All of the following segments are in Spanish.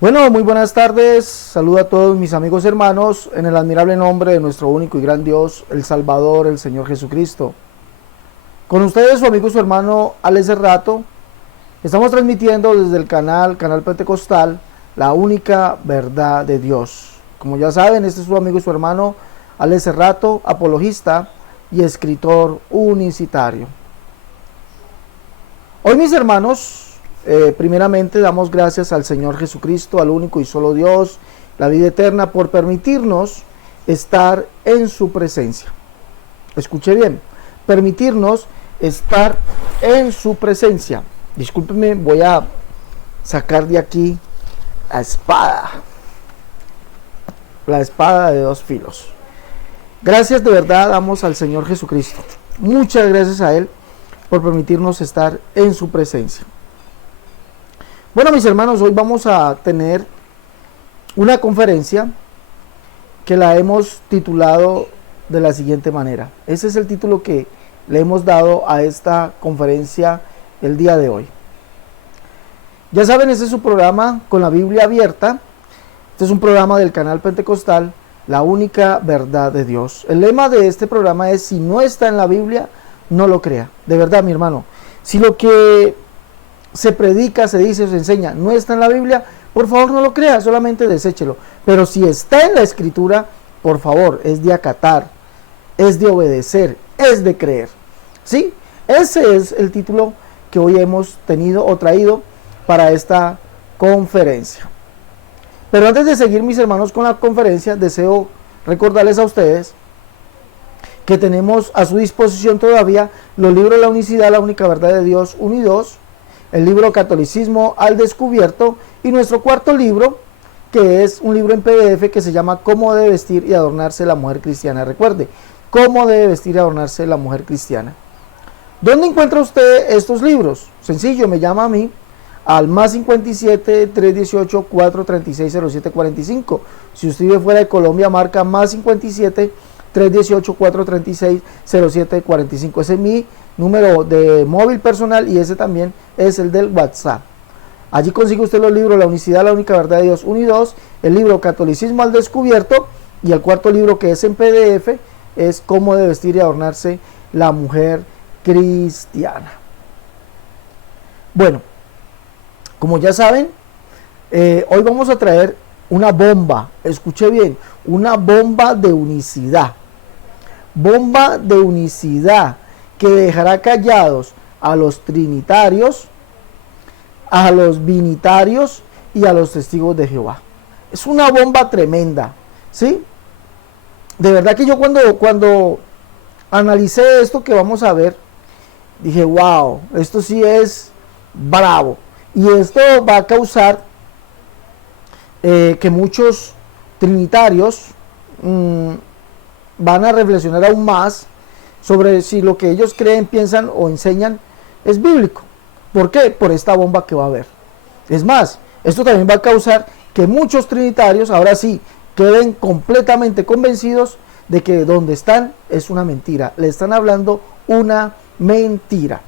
Bueno, muy buenas tardes. Saludo a todos mis amigos hermanos en el admirable nombre de nuestro único y gran Dios, el Salvador, el Señor Jesucristo. Con ustedes su amigo y su hermano Alex Cerrato. Estamos transmitiendo desde el canal Pentecostal, la única verdad de Dios. Como ya saben, este es su amigo y su hermano Alex Cerrato, apologista y escritor unicitario. Hoy, mis hermanos, primeramente damos gracias al Señor Jesucristo, al único y solo Dios, la vida eterna, por permitirnos estar en su presencia. Escuche bien, permitirnos estar en su presencia. Discúlpeme, voy a sacar de aquí la espada de dos filos. Gracias de verdad damos al Señor Jesucristo. Muchas gracias a Él por permitirnos estar en su presencia. Bueno, mis hermanos, hoy vamos a tener una conferencia que la hemos titulado de la siguiente manera. Ese es el título que le hemos dado a esta conferencia el día de hoy. Ya saben, este es su programa con la Biblia abierta. Este es un programa del canal Pentecostal, la única verdad de Dios. El lema de este programa es: si no está en la Biblia, no lo crea. De verdad, mi hermano, si lo que se predica, se dice, se enseña, no está en la Biblia, por favor no lo crea, solamente deséchelo. Pero si está en la Escritura, por favor, es de acatar, es de obedecer, es de creer. ¿Sí? Ese es el título que hoy hemos tenido o traído para esta conferencia. Pero antes de seguir, mis hermanos, con la conferencia, deseo recordarles a ustedes que tenemos a su disposición todavía los libros La Unicidad, la única verdad de Dios 1 y 2, el libro Catolicismo al Descubierto y nuestro cuarto libro, que es un libro en PDF que se llama Cómo debe vestir y adornarse la mujer cristiana. Recuerde, cómo debe vestir y adornarse la mujer cristiana. ¿Dónde encuentra usted estos libros? Sencillo, me llama a mí al más 57 318 436 0745. Si usted vive fuera de Colombia, marca más 57 318 436 0745. Ese es mi número de móvil personal y ese también es el del WhatsApp. Allí consigue usted los libros La Unicidad, la única verdad de Dios 1 y 2, el libro Catolicismo al Descubierto, y el cuarto libro, que es en PDF, es Cómo debe vestir y adornarse la mujer cristiana. Bueno, como ya saben, hoy vamos a traer una bomba. Escuche bien, una bomba de unicidad. Bomba de unicidad que dejará callados a los trinitarios, a los binitarios y a los testigos de Jehová. Es una bomba tremenda, ¿sí? De verdad que yo cuando analicé esto que vamos a ver, dije, wow, esto sí es bravo. Y esto va a causar que muchos trinitarios van a reflexionar aún más sobre si lo que ellos creen, piensan o enseñan es bíblico. ¿Por qué? Por esta bomba que va a haber. Es más, esto también va a causar que muchos trinitarios, ahora sí, queden completamente convencidos de que donde están es una mentira. Le están hablando una mentira.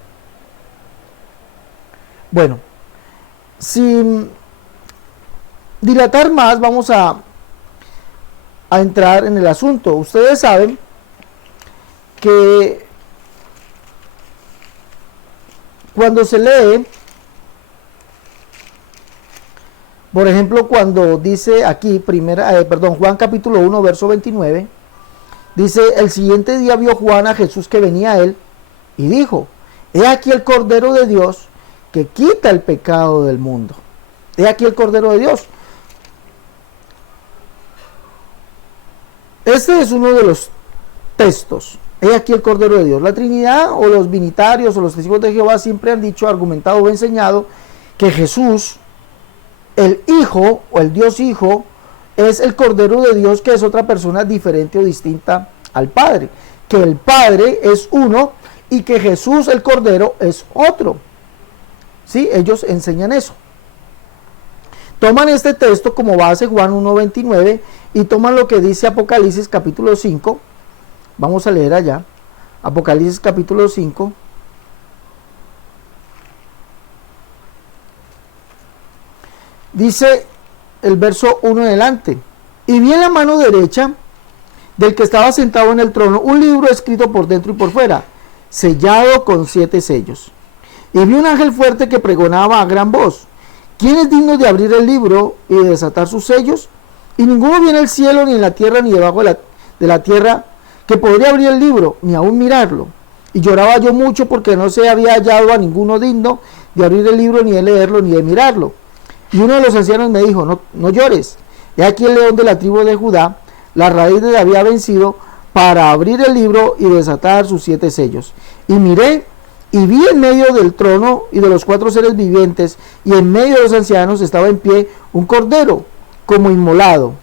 Bueno, sin dilatar más, vamos a entrar en el asunto. Ustedes saben que cuando se lee, por ejemplo, cuando dice aquí, Juan capítulo 1, verso 29, dice: el siguiente día vio Juan a Jesús que venía a él y dijo: he aquí el Cordero de Dios que quita el pecado del mundo. He aquí el Cordero de Dios. Este es uno de los textos. He aquí el Cordero de Dios. La Trinidad o los binitarios o los testigos de Jehová siempre han dicho, argumentado o enseñado que Jesús, el Hijo o el Dios Hijo, es el Cordero de Dios, que es otra persona diferente o distinta al Padre. Que el Padre es uno y que Jesús, el Cordero, es otro. ¿Sí? Ellos enseñan eso. Toman este texto como base, Juan 1:29, y toman lo que dice Apocalipsis capítulo 5. Vamos a leer allá. Apocalipsis capítulo 5. Dice el verso 1 en adelante. Y vi en la mano derecha del que estaba sentado en el trono un libro escrito por dentro y por fuera, sellado con 7 sellos. Y vi un ángel fuerte que pregonaba a gran voz: ¿quién es digno de abrir el libro y de desatar sus sellos? Y ninguno vi en el cielo, ni en la tierra, ni debajo de la tierra, que podría abrir el libro, ni aún mirarlo. Y lloraba yo mucho porque no se había hallado a ninguno digno de abrir el libro, ni de leerlo, ni de mirarlo. Y uno de los ancianos me dijo: no llores. He aquí el león de la tribu de Judá, la raíz de David, ha vencido para abrir el libro y desatar sus 7 sellos. Y miré, y vi en medio del trono y de los 4 seres vivientes, y en medio de los ancianos estaba en pie un cordero, como inmolado,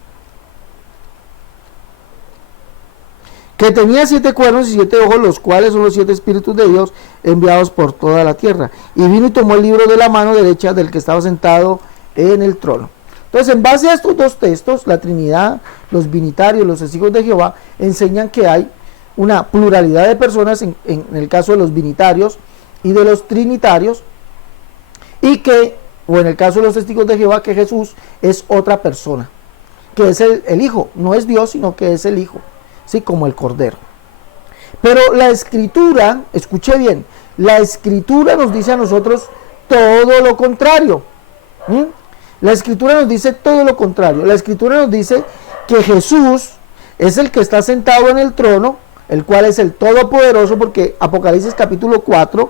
que tenía 7 cuernos y 7 ojos, los cuales son los 7 espíritus de Dios enviados por toda la tierra. Y vino y tomó el libro de la mano derecha del que estaba sentado en el trono. Entonces, en base a estos dos textos, la Trinidad, los binitarios, los testigos de Jehová, enseñan que hay una pluralidad de personas en el caso de los binitarios y de los trinitarios, y que, o en el caso de los testigos de Jehová, que Jesús es otra persona, que es el Hijo, no es Dios, sino que es el Hijo, ¿sí? Como el Cordero. Pero la Escritura, escuche bien, la Escritura nos dice a nosotros todo lo contrario. La Escritura nos dice todo lo contrario. La Escritura nos dice que Jesús es el que está sentado en el trono, el cual es el Todopoderoso, porque Apocalipsis capítulo 4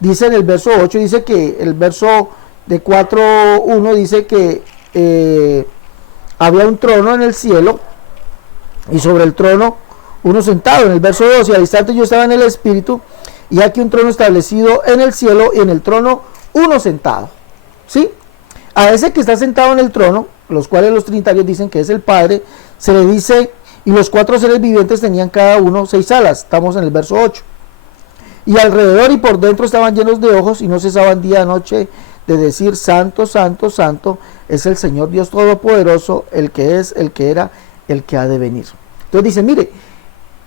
dice en el verso 8, dice que el verso de 4:1 dice que había un trono en el cielo y sobre el trono uno sentado. En el verso 2, y al instante yo estaba en el Espíritu, y aquí un trono establecido en el cielo, y en el trono uno sentado. ¿Sí? A ese que está sentado en el trono, los cuales los trinitarios dicen que es el Padre, se le dice: y los 4 seres vivientes tenían cada uno 6 alas. Estamos en el verso 8. Y alrededor y por dentro estaban llenos de ojos, y no cesaban día y noche de decir: Santo, Santo, Santo es el Señor Dios Todopoderoso, el que es, el que era, el que ha de venir. Entonces dice, mire,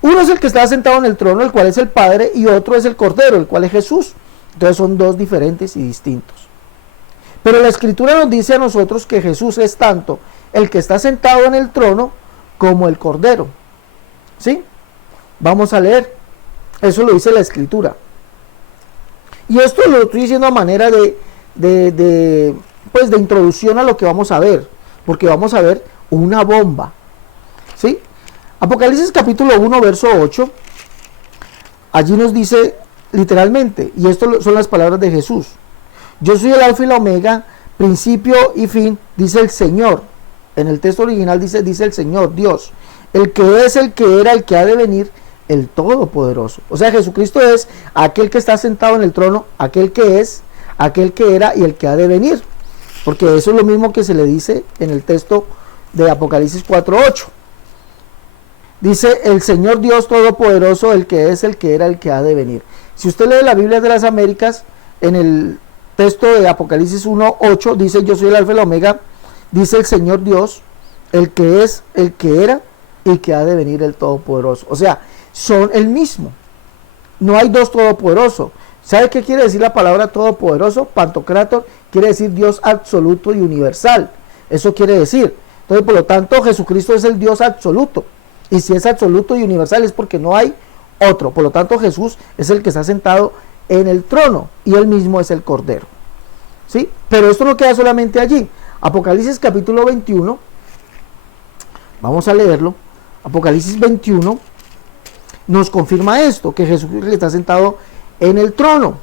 uno es el que está sentado en el trono, el cual es el Padre, y otro es el Cordero, el cual es Jesús. Entonces son dos diferentes y distintos. Pero la Escritura nos dice a nosotros que Jesús es tanto el que está sentado en el trono como el Cordero. ¿Sí? Vamos a leer. Eso lo dice la Escritura. Y esto lo estoy diciendo a manera de introducción a lo que vamos a ver. Porque vamos a ver una bomba. ¿Sí? Apocalipsis capítulo 1, verso 8. Allí nos dice literalmente, y esto son las palabras de Jesús: yo soy el alfa y la omega, principio y fin, dice el Señor. En el texto original dice el Señor, Dios, el que es, el que era, el que ha de venir, el Todopoderoso. O sea, Jesucristo es aquel que está sentado en el trono, aquel que es, aquel que era y el que ha de venir. Porque eso es lo mismo que se le dice en el texto de Apocalipsis 4:8. Dice el Señor Dios Todopoderoso, el que es, el que era, el que ha de venir. Si usted lee la Biblia de las Américas, en el texto de Apocalipsis 1:8 dice: yo soy el alfa y la omega, dice el Señor Dios, el que es, el que era y que ha de venir, el Todopoderoso. O sea, son el mismo. No hay dos todopoderosos. ¿Sabe qué quiere decir la palabra todopoderoso? Pantocrátor quiere decir Dios absoluto y universal. Eso quiere decir. Entonces, por lo tanto, Jesucristo es el Dios absoluto. Y si es absoluto y universal es porque no hay otro. Por lo tanto, Jesús es el que está sentado en el trono y él mismo es el Cordero. ¿Sí? Pero esto no queda solamente allí. Apocalipsis capítulo 21. Vamos a leerlo. Apocalipsis 21 nos confirma esto, que Jesús está sentado en el trono.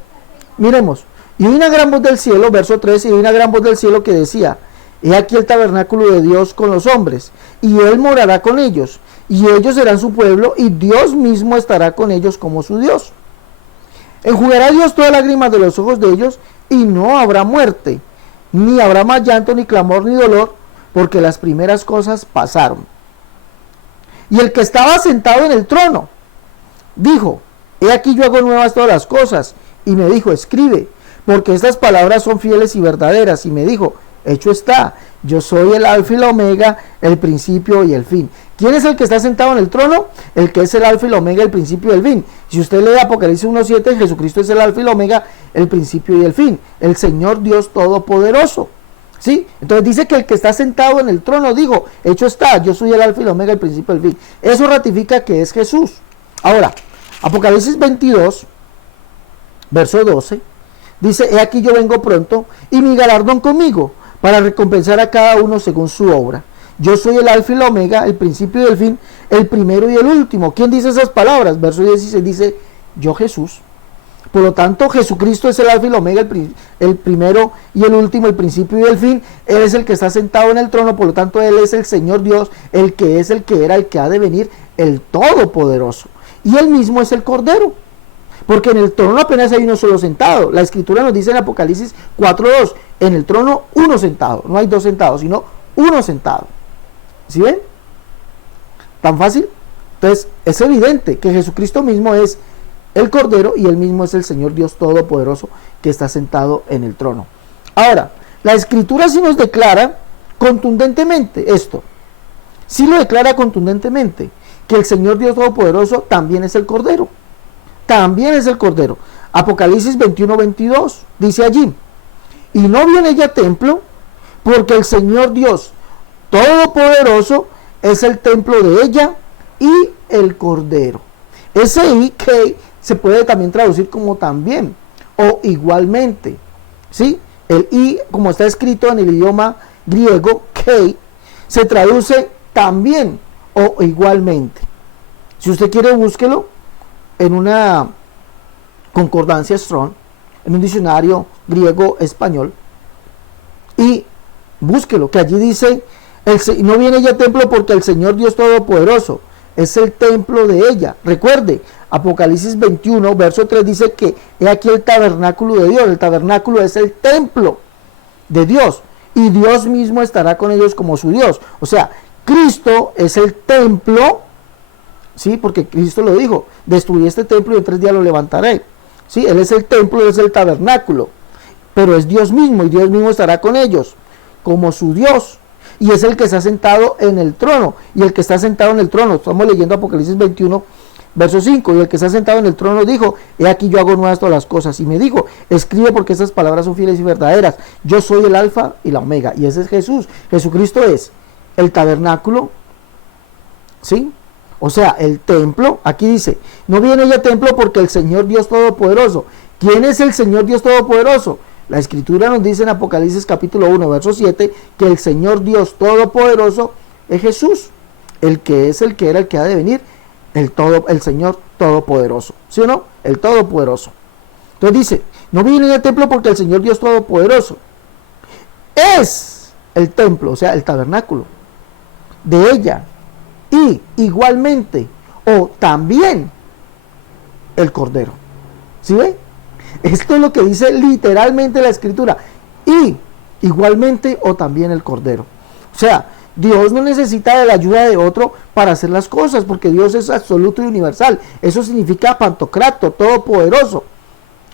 Miremos. Y oí una gran voz del cielo, verso 3, y oí una gran voz del cielo que decía: he aquí el tabernáculo de Dios con los hombres, y él morará con ellos, y ellos serán su pueblo, y Dios mismo estará con ellos como su Dios. Enjugará Dios todas lágrimas de los ojos de ellos, y no habrá muerte, ni habrá más llanto, ni clamor, ni dolor, porque las primeras cosas pasaron. Y el que estaba sentado en el trono dijo: he aquí yo hago nuevas todas las cosas. Y me dijo: escribe, porque estas palabras son fieles y verdaderas. Y me dijo: hecho está, yo soy el alfa y la omega, el principio y el fin. ¿Quién es el que está sentado en el trono? El que es el alfa y la omega, el principio y el fin. Si usted lee Apocalipsis 1:7, Jesucristo es el alfa y la omega, el principio y el fin. El Señor Dios Todopoderoso. ¿Sí? Entonces dice que el que está sentado en el trono dijo, hecho está, yo soy el alfa y el omega, el principio y el fin. Eso ratifica que es Jesús. Ahora, Apocalipsis 22, verso 12, dice, he aquí yo vengo pronto y mi galardón conmigo para recompensar a cada uno según su obra. Yo soy el alfa y el omega, el principio y el fin, el primero y el último. ¿Quién dice esas palabras? Verso 16 dice, yo Jesús. Por lo tanto, Jesucristo es el alfa y el omega, el primero y el último, el principio y el fin. Él es el que está sentado en el trono, por lo tanto, Él es el Señor Dios, el que es, el que era, el que ha de venir, el Todopoderoso. Y Él mismo es el Cordero, porque en el trono apenas hay uno solo sentado. La Escritura nos dice en Apocalipsis 4:2, en el trono uno sentado, no hay dos sentados, sino uno sentado. ¿Sí ven? ¿Tan fácil? Entonces, es evidente que Jesucristo mismo es el Cordero y Él mismo es el Señor Dios Todopoderoso que está sentado en el trono. Ahora, la Escritura sí nos declara contundentemente esto. Sí lo declara contundentemente, que el Señor Dios Todopoderoso también es el Cordero. También es el Cordero. Apocalipsis 21:22 dice allí, y no viene ella templo, porque el Señor Dios Todopoderoso es el templo de ella y el Cordero. Ese I, que se puede también traducir como también o igualmente, ¿sí? El I, como está escrito en el idioma griego, que se traduce también o igualmente. Si usted quiere, búsquelo en una concordancia Strong, en un diccionario griego-español, y búsquelo, que allí dice, no viene ella templo porque el Señor Dios Todopoderoso es el templo de ella. Recuerde, Apocalipsis 21, verso 3 dice que he aquí el tabernáculo de Dios. El tabernáculo es el templo de Dios y Dios mismo estará con ellos como su Dios. O sea, Cristo es el templo, ¿sí? Porque Cristo lo dijo, destruí este templo y en 3 días lo levantaré. ¿Sí? Él es el templo, él es el tabernáculo, pero es Dios mismo y Dios mismo estará con ellos como su Dios. Y es el que está sentado en el trono. Y el que está sentado en el trono, estamos leyendo Apocalipsis 21, verso 5. Y el que está sentado en el trono dijo, he aquí yo hago nuevas todas las cosas. Y me dijo, escribe porque estas palabras son fieles y verdaderas. Yo soy el alfa y la omega. Y ese es Jesús. Jesucristo es el tabernáculo, ¿sí? O sea, el templo. Aquí dice, no viene ya templo porque el Señor Dios Todopoderoso. ¿Quién es el Señor Dios Todopoderoso? La Escritura nos dice en Apocalipsis capítulo 1, verso 7, que el Señor Dios Todopoderoso es Jesús, el que es, el que era, el que ha de venir, el Señor Todopoderoso. ¿Sí o no? El Todopoderoso. Entonces dice, no viene al templo porque el Señor Dios Todopoderoso es el templo, o sea, el tabernáculo de ella, y igualmente, o también, el Cordero. ¿Sí ve? Esto es lo que dice literalmente la Escritura. Y igualmente o también el Cordero. O sea, Dios no necesita de la ayuda de otro para hacer las cosas, porque Dios es absoluto y universal. Eso significa pantocrato, todopoderoso.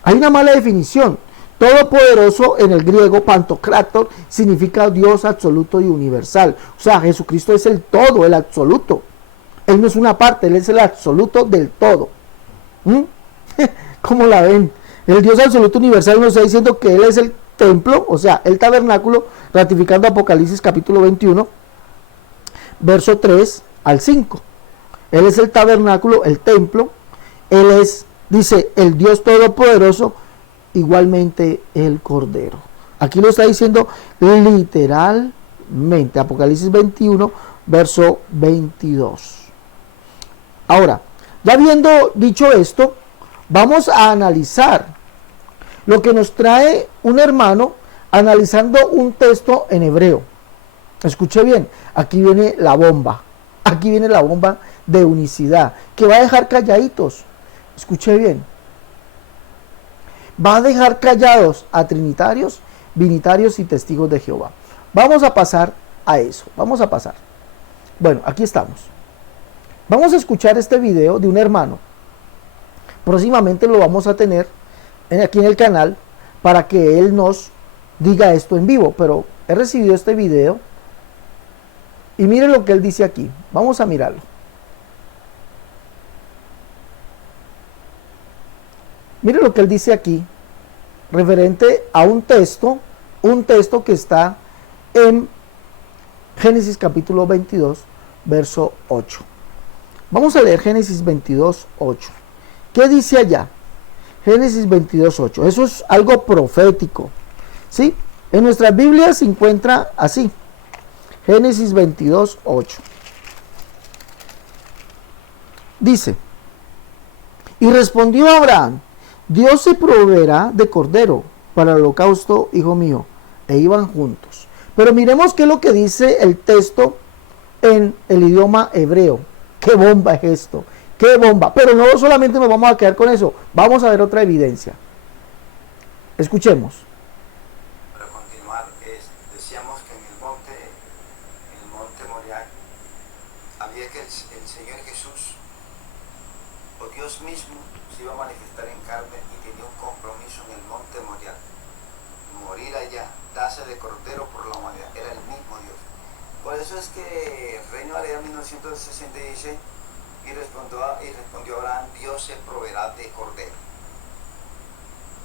Hay una mala definición. Todopoderoso en el griego, pantocrator, significa Dios absoluto y universal. O sea, Jesucristo es el todo, el absoluto. Él no es una parte, Él es el absoluto del todo. ¿Cómo la ven? El Dios absoluto universal nos está diciendo que Él es el templo, o sea, el tabernáculo, ratificando Apocalipsis capítulo 21, verso 3 al 5. Él es el tabernáculo, el templo. Él es, dice, el Dios todopoderoso, igualmente el Cordero. Aquí lo está diciendo literalmente, Apocalipsis 21, verso 22. Ahora, ya habiendo dicho esto, vamos a analizar lo que nos trae un hermano analizando un texto en hebreo. Escuche bien, aquí viene la bomba. Aquí viene la bomba de unicidad, que va a dejar calladitos. Escuche bien. Va a dejar callados a trinitarios, binitarios y testigos de Jehová. Vamos a pasar a eso. Vamos a pasar. Bueno, aquí estamos. Vamos a escuchar este video de un hermano. Próximamente lo vamos a tener aquí en el canal para que él nos diga esto en vivo, pero he recibido este video y miren lo que él dice aquí. Vamos a mirarlo. Miren lo que él dice aquí referente a un texto que está en Génesis capítulo 22, verso 8. Vamos a leer Génesis 22, 8. ¿Qué dice allá? Génesis 22, 8. Eso es algo profético, ¿sí? En nuestras Biblias se encuentra así. Génesis 22, 8. Dice: y respondió Abraham: Dios se proveerá de cordero para el holocausto, hijo mío. E iban juntos. Pero miremos qué es lo que dice el texto en el idioma hebreo. ¡Qué bomba es esto! ¡Qué bomba! Pero no solamente nos vamos a quedar con eso. Vamos a ver otra evidencia. Escuchemos. Para continuar, decíamos que en el monte Moriah, había que el Señor Jesús, o Dios mismo, se iba a manifestar en carne y tenía un compromiso en el monte Moriah. Morir allá, darse de cordero por la humanidad, era el mismo Dios. Por eso es que Reino Valera 1960 dice: y respondió Abraham: Dios se proveerá de cordero.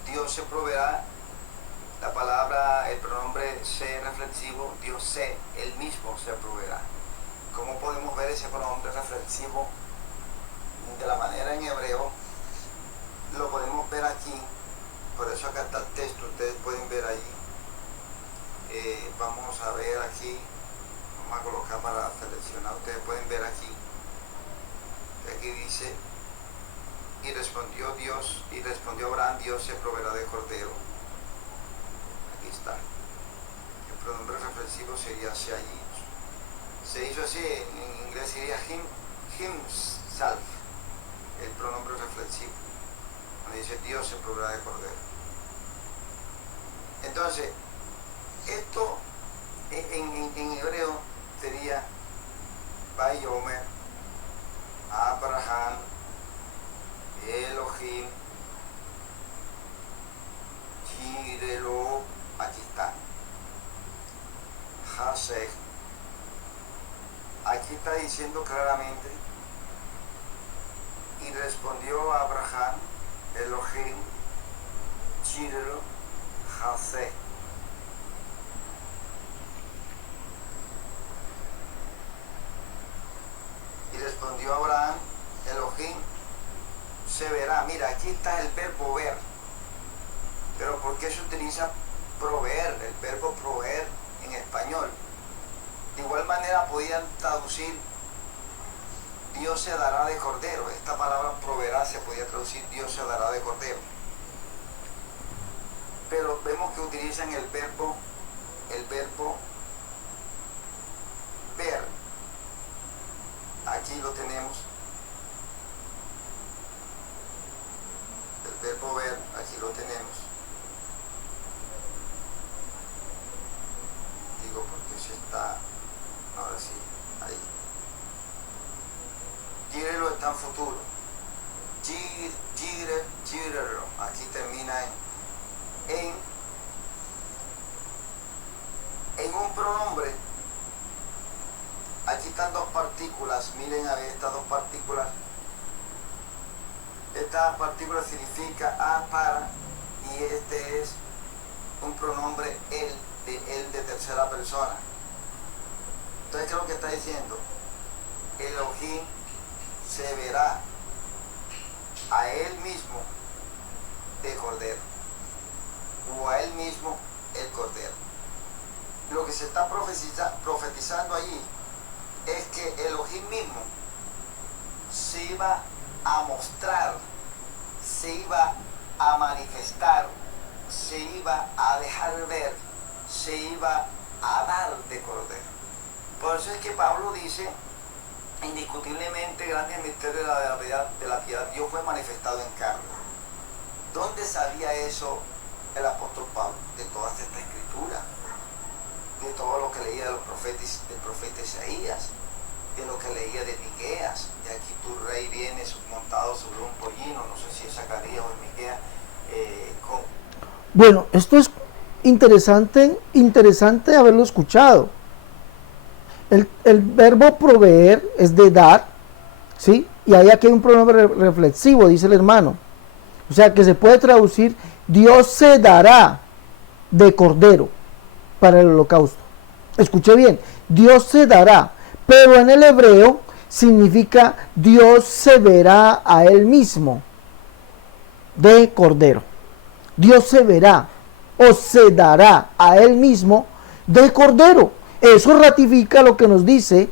Dios se proveerá, la palabra, el pronombre se reflexivo, Dios se, él mismo se proveerá. ¿Cómo podemos ver ese pronombre reflexivo? De la manera en hebreo, lo podemos ver aquí. Por eso acá está el texto, ustedes pueden ver allí. Vamos a ver aquí, vamos a colocar para seleccionar, ustedes pueden ver aquí. Aquí dice: y respondió Abraham: Dios se proveerá de cordero. Aquí está. El pronombre reflexivo sería se allí. Se hizo así, en inglés sería himself, el pronombre reflexivo. Cuando dice Dios se proveerá de cordero. Entonces, esto en hebreo sería Vayomer, Abraham, Elohim, Jirelo, aquí está, Hasek. Aquí está diciendo claramente: y respondió Abraham, Elohim, Jirelo, Hasek. Y respondió Abraham, Elohim, se verá. Mira, aquí está el verbo ver. Pero ¿por qué se utiliza proveer? El verbo proveer en español. De igual manera podían traducir Dios se dará de cordero. Esta palabra proveerá se podía traducir Dios se dará de cordero. Pero vemos que utilizan el verbo ver. Aquí lo tenemos. El verbo ver, aquí lo tenemos. Digo porque se está, ahora sí, ahí. Gírelo está en futuro. Gírelo, aquí termina en un pronombre. Aquí están dos partículas, miren a ver estas dos partículas. Esta partícula significa a, para, y este es un pronombre él de tercera persona. Entonces, ¿qué es lo que está diciendo? Elohim se verá a él mismo de cordero, o a él mismo el cordero. Lo que se está profetizando allí es que Elohim mismo se iba a mostrar, se iba a manifestar, se iba a dejar ver, se iba a dar de cordero. Por eso es que Pablo dice: indiscutiblemente grande es el misterio de la piedad, Dios fue manifestado en carne. ¿Dónde sabía eso el apóstol Pablo? De todas estas escrituras, de todo lo que leía de los profetas, del profeta Isaías, de lo que leía de Miqueas. Y aquí tu rey viene montado sobre un pollino, no sé si es Zacarías o es Miqueas. Bueno, esto es interesante haberlo escuchado. El verbo proveer es de dar, ¿sí? Y ahí aquí hay un pronombre reflexivo, dice el hermano. O sea que se puede traducir: Dios se dará de cordero para el holocausto. Escuche bien, Dios se dará, pero en el hebreo significa Dios se verá a él mismo de cordero. Dios se verá o se dará a él mismo de cordero. Eso ratifica lo que nos dice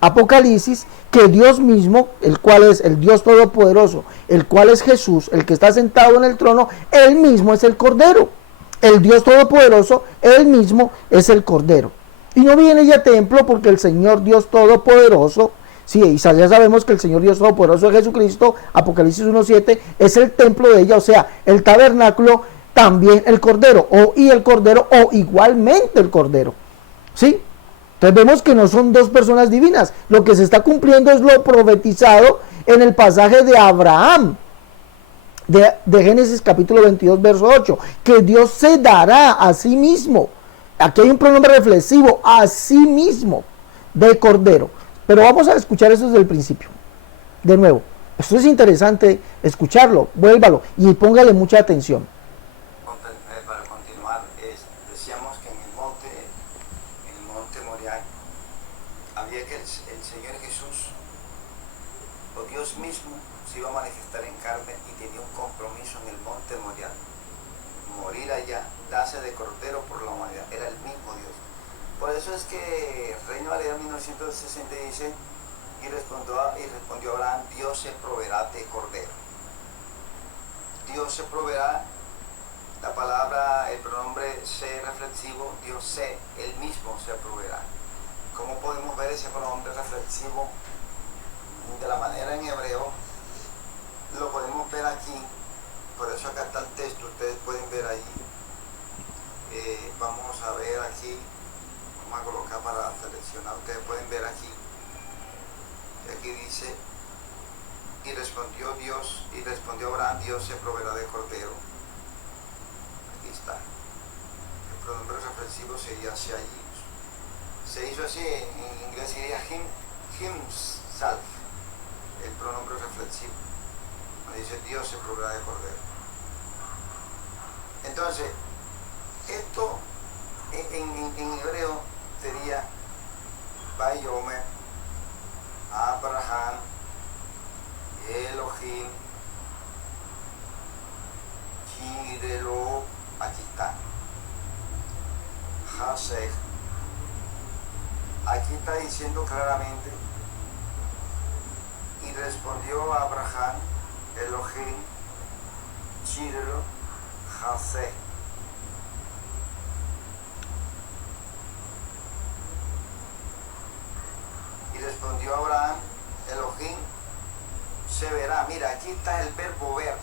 Apocalipsis, que Dios mismo, el cual es el Dios Todopoderoso, el cual es Jesús, el que está sentado en el trono, él mismo es el cordero. El Dios Todopoderoso, él mismo es el cordero. Y no viene ya templo porque el Señor Dios Todopoderoso, sí, y ya sabemos que el Señor Dios Todopoderoso es Jesucristo, Apocalipsis 1.7, es el templo de ella, o sea, el tabernáculo, también el cordero, y el cordero, o igualmente el cordero, ¿sí? Entonces vemos que no son dos personas divinas, lo que se está cumpliendo es lo profetizado en el pasaje de Abraham, de Génesis capítulo 22, verso 8, que Dios se dará a sí mismo. Aquí hay un pronombre reflexivo, a sí mismo, de cordero. Pero vamos a escuchar eso desde el principio. De nuevo, esto es interesante escucharlo, vuélvalo y póngale mucha atención. Para continuar, decíamos que en el monte Moriah, había que el Señor Jesús, o Dios mismo, se iba a manifestar en carne y tenía un compromiso en el monte Moriah. Morir allá, darse de cordero por la humanidad, era el mismo Dios. Por eso es que Reino Valera 1960 dice, y respondió Abraham, Dios se proveerá de cordero. Dios se proveerá, la palabra, el pronombre se reflexivo, Dios se, él mismo se proveerá. ¿Cómo podemos ver ese pronombre reflexivo? De la manera en hebreo, lo podemos ver aquí, por eso acá está el texto, ustedes pueden ver ahí. Vamos a ver aquí, vamos a colocar para seleccionar, ustedes pueden ver aquí, aquí dice, y respondió Abraham, Dios se proveerá de cordero. Aquí está, el pronombre reflexivo sería se hizo así, en inglés sería himself, el pronombre reflexivo, donde dice Dios se proveerá de cordero. Entonces, esto en hebreo sería Vayomer, Abraham, Elohim, Jirelo, aquí está, Hasek. Aquí está diciendo claramente, y respondió a Abraham, Elohim, Jirelo, Hasek. Y respondió Abraham, Elohim se verá. Mira, aquí está el verbo ver.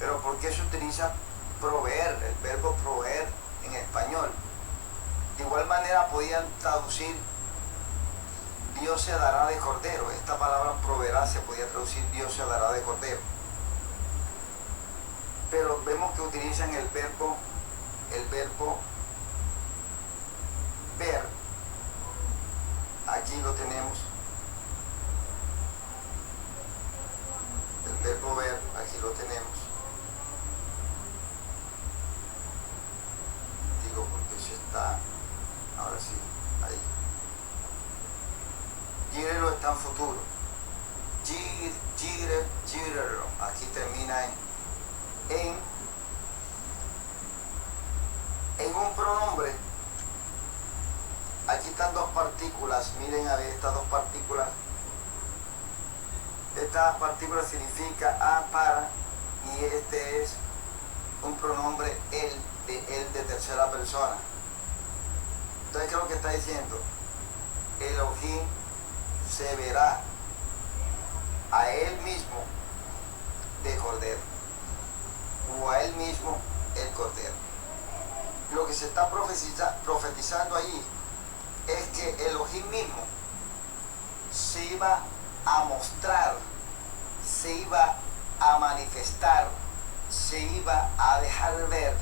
Pero ¿por qué se utiliza proveer? El verbo proveer en español. De igual manera podían traducir Dios se dará de cordero. Esta palabra proveerá se podía traducir Dios se dará de cordero. Pero vemos que utilizan el verbo ver. Aquí lo tenemos. El verbo ver, aquí lo tenemos. Digo porque se está, ahora sí, ahí. Gírelo está en futuro. Gírelo. Aquí termina en un pronombre. Aquí están dos partículas, miren a ver estas dos partículas. Esta partícula significa a para, y este es un pronombre él de tercera persona. Entonces, ¿qué es lo que está diciendo? Elohim se verá a él mismo de cordero, o a él mismo el cordero. Lo que se está profetizando ahí es que Elohim mismo se iba a mostrar, se iba a manifestar, se iba a dejar ver,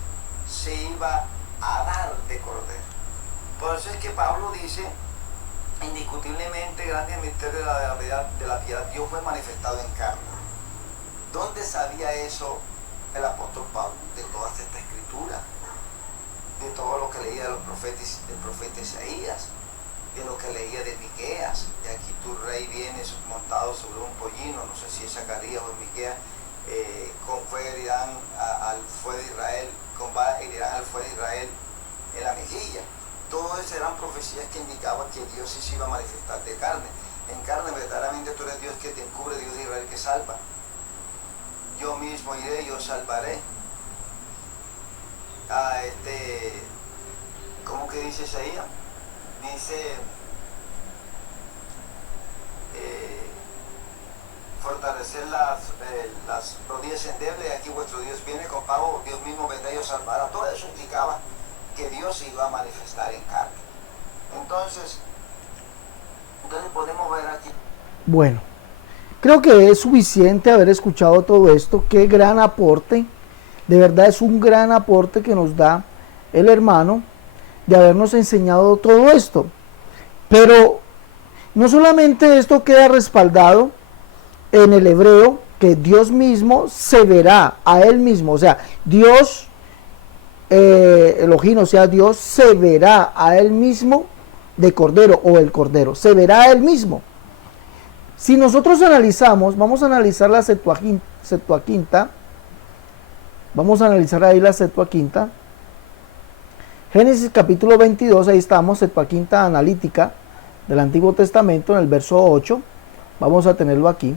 se iba a dar de cordero. Por eso es que Pablo dice, indiscutiblemente grande el misterio de la piedad, Dios fue manifestado en carne. ¿Dónde sabía eso el apóstol Pablo? De toda esta escritura, de todo lo que leía de los profetas, del profeta Isaías, de lo que leía de Miqueas. Y aquí tu rey viene montado sobre un pollino, no sé si es Zacarías o Miqueas, con fuego herirán al fuego de Israel, con vara herirán al fuego de Israel en la mejilla. Todas esas eran profecías que indicaban que Dios sí se iba a manifestar de carne. En carne, verdaderamente tú eres Dios que te encubre, Dios de Israel que salva. Yo mismo iré, yo salvaré. ¿Cómo que dice Isaías? Dice, fortalecer las rodillas endebles, aquí vuestro Dios viene con pago, Dios mismo vendrá y os salvará. Todo eso indicaba que Dios se iba a manifestar en carne. Entonces podemos ver aquí. Bueno, creo que es suficiente haber escuchado todo esto. Qué gran aporte, de verdad es un gran aporte que nos da el hermano de habernos enseñado todo esto. Pero no solamente esto queda respaldado en el hebreo, que Dios mismo se verá a él mismo, o sea, Dios Elohim, o sea, Dios se verá a él mismo de cordero, o el cordero se verá a él mismo. Si nosotros analizamos, vamos a analizar la Septuaginta, vamos a analizar ahí la Septuaginta, Génesis capítulo 22, ahí estamos, Septuaginta analítica del Antiguo Testamento, en el verso 8, vamos a tenerlo aquí,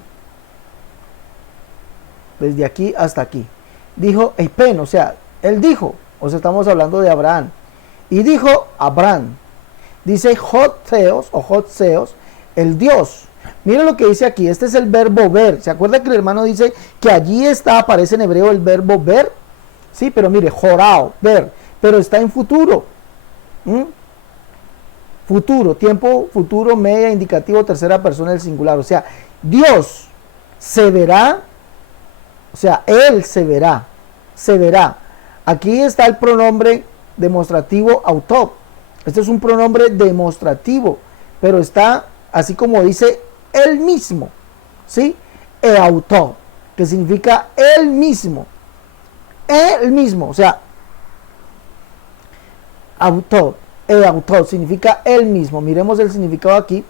desde aquí hasta aquí. Dijo Eipen, o sea, él dijo, o sea, estamos hablando de Abraham, y dijo Abraham, dice Jotseos o Jotseos, el Dios. Miren lo que dice aquí, este es el verbo ver. ¿Se acuerda que el hermano dice que allí aparece en hebreo el verbo ver? Sí, pero mire, jorao, ver, pero está en futuro. Futuro, tiempo futuro, media, indicativo, tercera persona del singular. O sea, Dios se verá, o sea, Él se verá, se verá. Aquí está el pronombre demostrativo auto. Este es un pronombre demostrativo, pero está así como dice él mismo, ¿sí? Auto, que significa él mismo, o sea, auto, auto significa él mismo. Miremos el significado aquí.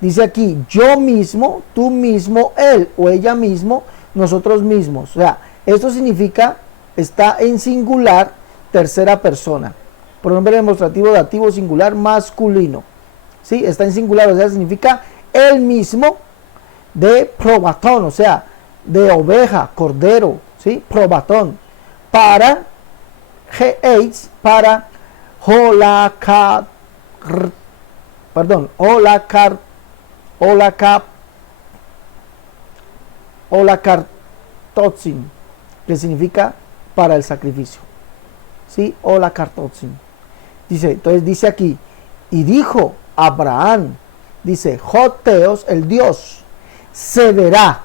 Dice aquí, yo mismo, tú mismo, él o ella mismo, nosotros mismos. O sea, esto significa, está en singular, tercera persona. Pronombre demostrativo dativo singular masculino. ¿Sí? Está en singular, o sea, significa él mismo de probatón, o sea, de oveja, cordero, ¿sí? Probatón. Para GH, para Olakartotzin, que significa para el sacrificio. ¿Sí? Olakartotzin. Dice, entonces dice aquí, y dijo Abraham, dice, Joteos, el Dios, se verá.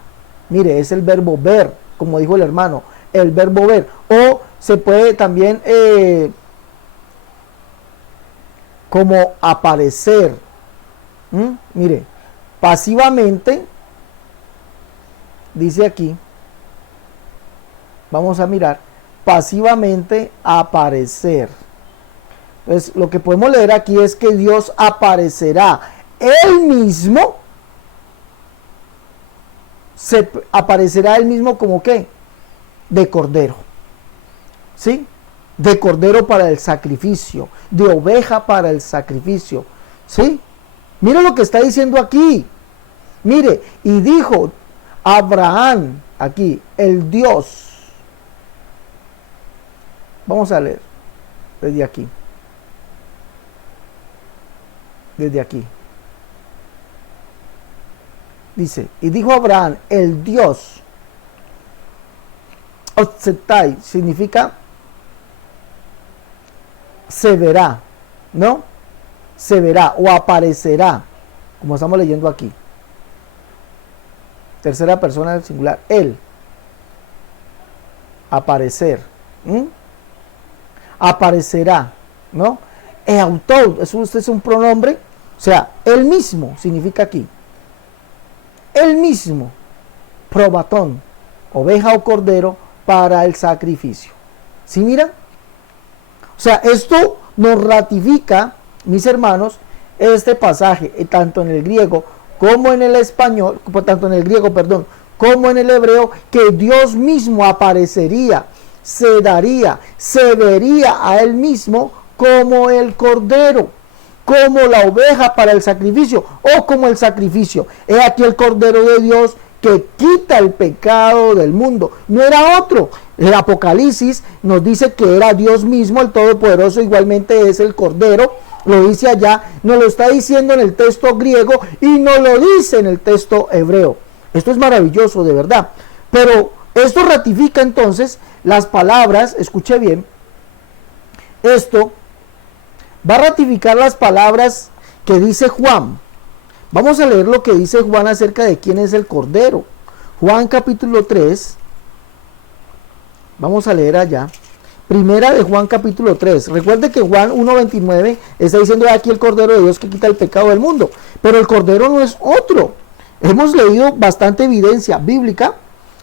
Mire, es el verbo ver, como dijo el hermano, el verbo ver. O se puede también como aparecer. Mire, pasivamente, dice aquí, vamos a mirar, pasivamente aparecer. Entonces, lo que podemos leer aquí es que Dios aparecerá él mismo, se aparecerá él mismo como ¿qué? De cordero, ¿sí? De cordero para el sacrificio, de oveja para el sacrificio, ¿sí? Mira lo que está diciendo aquí, mire, y dijo Abraham, aquí, el Dios, vamos a leer desde aquí. Desde aquí. Dice, y dijo Abraham, el Dios, Otzetai, significa se verá, ¿no? Se verá o aparecerá, como estamos leyendo aquí. Tercera persona del singular, él. Aparecer. Aparecerá, ¿no? Autor, este es un pronombre, o sea, él mismo significa aquí. Él mismo, probatón, oveja o cordero para el sacrificio. ¿Sí miran? O sea, esto nos ratifica, mis hermanos, este pasaje, tanto en el griego como en el español, tanto en el griego, perdón, como en el hebreo, que Dios mismo aparecería, se daría, se vería a él mismo como el cordero, como la oveja para el sacrificio, o como el sacrificio. He aquí el cordero de Dios que quita el pecado del mundo. No era otro. El Apocalipsis nos dice que era Dios mismo, el Todopoderoso, igualmente es el cordero. Lo dice allá, nos lo está diciendo en el texto griego y nos lo dice en el texto hebreo. Esto es maravilloso, de verdad. Pero esto ratifica entonces las palabras, escuche bien, esto va a ratificar las palabras que dice Juan. Vamos a leer lo que dice Juan acerca de quién es el Cordero. Juan capítulo 3. Vamos a leer allá. Primera de Juan capítulo 3. Recuerde que Juan 1:29 está diciendo aquí el Cordero de Dios que quita el pecado del mundo. Pero el Cordero no es otro. Hemos leído bastante evidencia bíblica,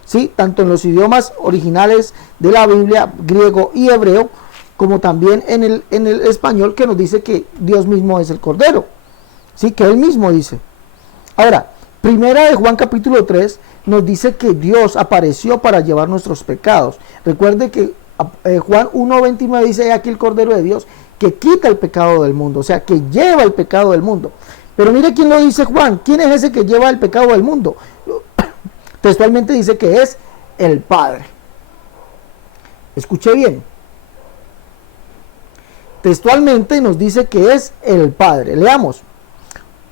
¿sí? Tanto en los idiomas originales de la Biblia, griego y hebreo, como también en el español, que nos dice que Dios mismo es el Cordero, ¿sí? Que él mismo dice. Ahora, primera de Juan capítulo 3 nos dice que Dios apareció para llevar nuestros pecados. Recuerde que Juan 1:29 dice aquí el Cordero de Dios que quita el pecado del mundo, o sea, que lleva el pecado del mundo. Pero mire quién lo dice Juan. ¿Quién es ese que lleva el pecado del mundo? Textualmente dice que es el Padre. Escuche bien. Textualmente nos dice que es el Padre. Leamos.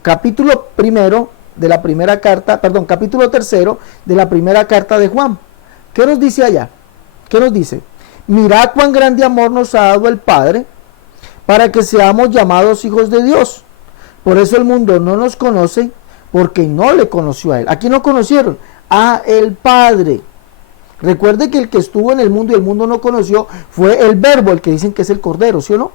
Capítulo primero de la primera carta, perdón, capítulo tercero de la primera carta de Juan. ¿Qué nos dice allá? ¿Qué nos dice? Mirad cuán grande amor nos ha dado el Padre para que seamos llamados hijos de Dios. Por eso el mundo no nos conoce, porque no le conoció a él. ¿A quién no conocieron? A el Padre. Recuerde que el que estuvo en el mundo y el mundo no conoció fue el Verbo, el que dicen que es el Cordero, ¿sí o no?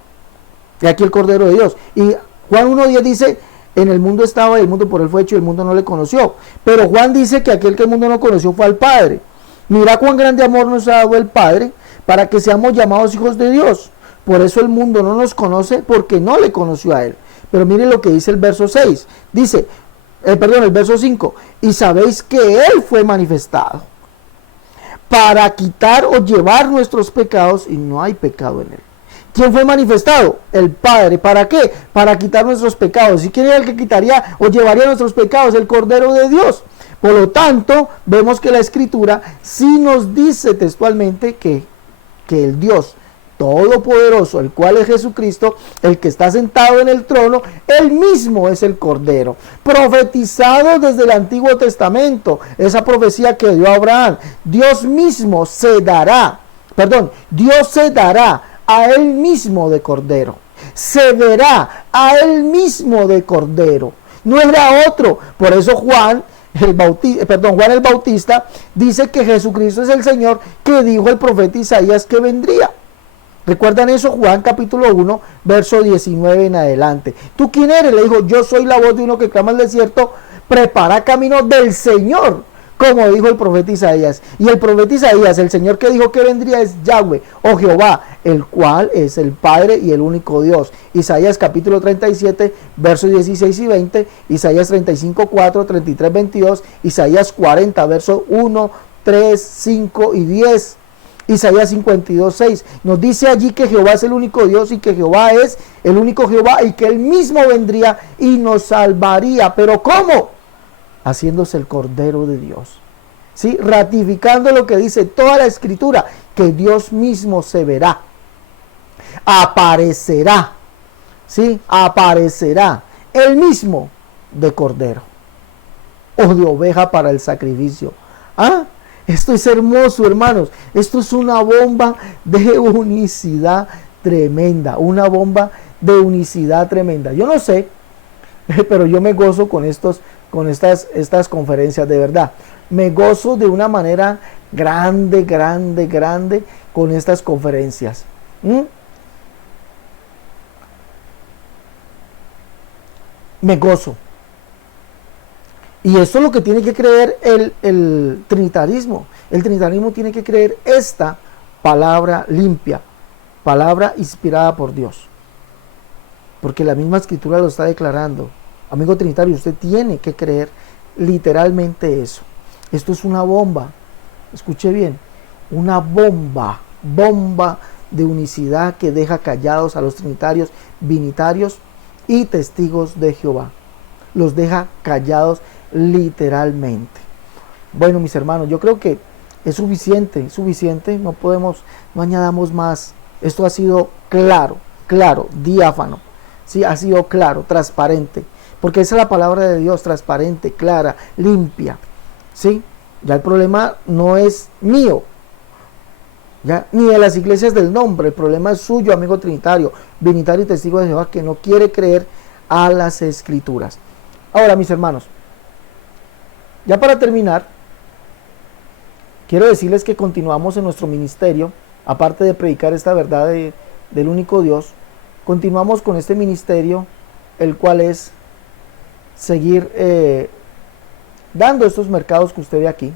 Y aquí el Cordero de Dios. Y Juan 1:10 dice, en el mundo estaba y el mundo por él fue hecho y el mundo no le conoció. Pero Juan dice que aquel que el mundo no conoció fue al Padre. Mira cuán grande amor nos ha dado el Padre para que seamos llamados hijos de Dios. Por eso el mundo no nos conoce, porque no le conoció a él. Pero mire lo que dice el verso 6. Dice, el verso 5. Y sabéis que él fue manifestado para quitar o llevar nuestros pecados, y no hay pecado en él. ¿Quién fue manifestado? El Padre. ¿Para qué? Para quitar nuestros pecados. ¿Y quién era el que quitaría o llevaría nuestros pecados? El Cordero de Dios. Por lo tanto, vemos que la Escritura sí nos dice textualmente que el Dios Todopoderoso, el cual es Jesucristo, el que está sentado en el trono, él mismo es el Cordero, profetizado desde el Antiguo Testamento, esa profecía que dio Abraham. Dios se dará a él mismo de Cordero, se verá a él mismo de Cordero, no era otro. Por eso Juan el Bautista dice que Jesucristo es el Señor que dijo el profeta Isaías que vendría. ¿Recuerdan eso? Juan capítulo 1, verso 19 en adelante. ¿Tú quién eres? Le dijo, yo soy la voz de uno que clama al desierto, prepara camino del Señor, como dijo el profeta Isaías. Y el profeta Isaías, el Señor que dijo que vendría es Yahweh, o Jehová, el cual es el Padre y el único Dios. Isaías capítulo 37, versos 16 y 20, Isaías 35, 4, 33, 22, Isaías 40, versos 1, 3, 5 y 10. Isaías 52, 6 nos dice allí que Jehová es el único Dios y que Jehová es el único Jehová y que él mismo vendría y nos salvaría. ¿Pero cómo? Haciéndose el Cordero de Dios, ¿sí? Ratificando lo que dice toda la Escritura, que Dios mismo se verá, aparecerá, ¿sí? Aparecerá él mismo de Cordero o de oveja para el sacrificio. ¿Ah? Esto es hermoso, hermanos. Esto es una bomba de unicidad tremenda. Una bomba de unicidad tremenda. Yo no sé, pero yo me gozo con estas conferencias, de verdad. Me gozo de una manera grande con estas conferencias. Me gozo. Y eso es lo que tiene que creer el trinitarismo. El trinitarismo tiene que creer esta palabra limpia, palabra inspirada por Dios. porque la misma escritura lo está declarando. Amigo trinitario, usted tiene que creer literalmente eso. Esto es una bomba, escuche bien, una bomba de unicidad que deja callados a los trinitarios, binitarios y testigos de Jehová. Los deja callados literalmente. Bueno, mis hermanos, yo creo que es suficiente, no añadamos más. Esto ha sido claro, diáfano, ¿sí? Ha sido claro, transparente, porque esa es la palabra de Dios, transparente, clara, limpia, ¿sí? Ya el problema no es mío, ya, ni de las iglesias del nombre, el problema es suyo, amigo trinitario, binitario y testigo de Jehová, que no quiere creer a las escrituras. Ahora, mis hermanos, ya para terminar, quiero decirles que continuamos en nuestro ministerio, aparte de predicar esta verdad del único Dios, continuamos con este ministerio, el cual es seguir dando estos mercados que usted ve aquí,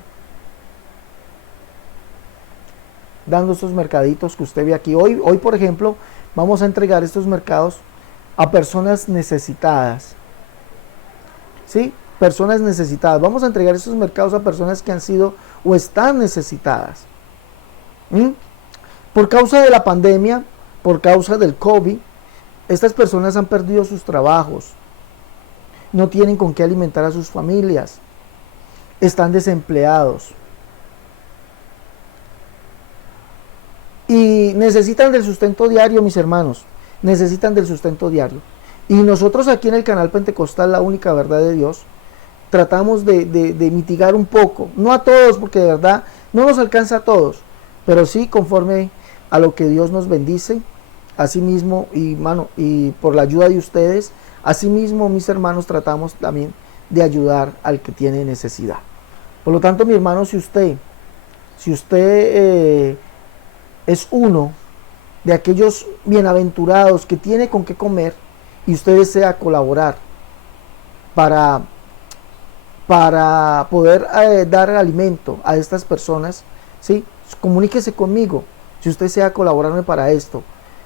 dando estos mercaditos que usted ve aquí. Hoy, por ejemplo, vamos a entregar estos mercados a personas necesitadas, ¿sí? Personas necesitadas. Vamos a entregar estos mercados a personas que han sido o están necesitadas. Por causa de la pandemia, por causa del COVID, estas personas han perdido sus trabajos, no tienen con qué alimentar a sus familias, están desempleados y necesitan del sustento diario, mis hermanos, necesitan del sustento diario. Y nosotros aquí en el canal Pentecostal, la única verdad de Dios, tratamos de mitigar un poco, no a todos, porque de verdad no nos alcanza a todos, pero sí conforme a lo que Dios nos bendice, asimismo, y por la ayuda de ustedes, asimismo, mis hermanos, tratamos también de ayudar al que tiene necesidad. Por lo tanto, mi hermano, si usted es uno de aquellos bienaventurados que tiene con qué comer y usted desea colaborar para poder dar alimento a estas personas, ¿sí? Comuníquese conmigo si usted desea colaborarme para esto.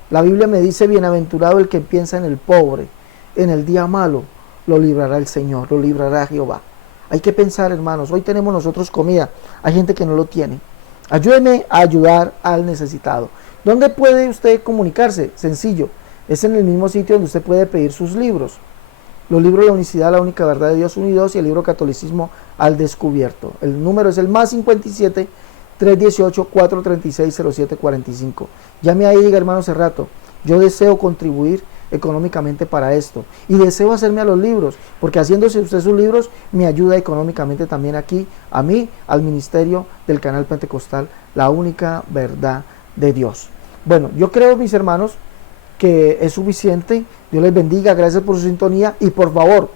La Biblia me dice: bienaventurado el que piensa en el pobre, en el día malo lo librará el Señor, lo librará Jehová. Hay que pensar, hermanos, hoy tenemos nosotros comida, hay gente que no lo tiene. Ayúdeme a ayudar al necesitado. ¿Dónde puede usted comunicarse? Sencillo, es en el mismo sitio donde usted puede pedir sus libros. Los libros La Unicidad, La Única Verdad de Dios Unidos y el libro Catolicismo al Descubierto. El número es el +57 318 436 0745. Llame ahí y diga: hermano Cerrato, yo deseo contribuir económicamente para esto y deseo hacerme a los libros, porque haciéndose usted sus libros me ayuda económicamente también aquí, a mí, al ministerio del canal Pentecostal, La Única Verdad de Dios. Bueno, yo creo, mis hermanos, que es suficiente. Dios les bendiga, gracias por su sintonía, y por favor,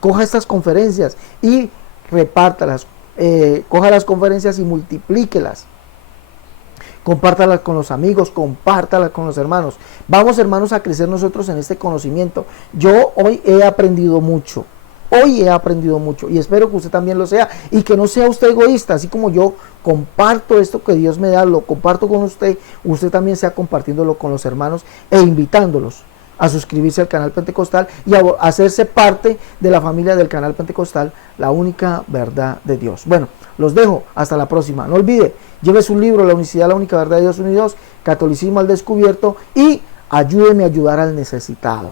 coja estas conferencias y repártalas, coja las conferencias y multiplíquelas. Compártalas con los amigos, compártalas con los hermanos. Vamos, hermanos, a crecer nosotros en este conocimiento. Yo hoy he aprendido mucho. Y espero que usted también lo sea, y que no sea usted egoísta. Así como yo comparto esto que Dios me da, lo comparto con usted, usted también sea compartiéndolo con los hermanos e invitándolos a suscribirse al canal Pentecostal y a hacerse parte de la familia del canal Pentecostal, La Única Verdad de Dios. Bueno, los dejo, hasta la próxima. No olvide, lleve su libro La Unicidad, La Única Verdad de Dios Unidos, Catolicismo al Descubierto, y ayúdeme a ayudar al necesitado,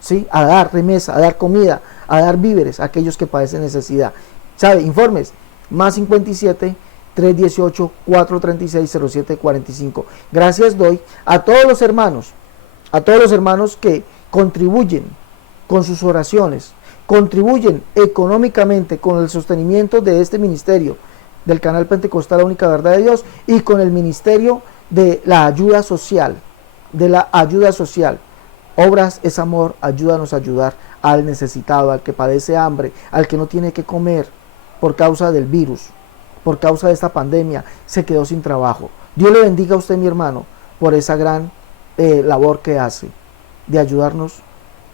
¿sí? A dar remesa, a dar comida, a dar víveres a aquellos que padecen necesidad. ¿Sabe? Informes, +57 318 436 0745. Gracias doy a todos los hermanos que contribuyen con sus oraciones, contribuyen económicamente con el sostenimiento de este ministerio del canal Pentecostal, La Única Verdad de Dios, y con el ministerio de la ayuda social, Obras es amor, ayúdanos a ayudar al necesitado, al que padece hambre, al que no tiene que comer por causa del virus, por causa de esta pandemia, se quedó sin trabajo. Dios le bendiga a usted, mi hermano, por esa gran labor que hace de ayudarnos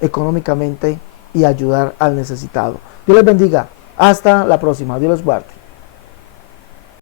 económicamente y ayudar al necesitado. Dios les bendiga. Hasta la próxima. Dios les guarde.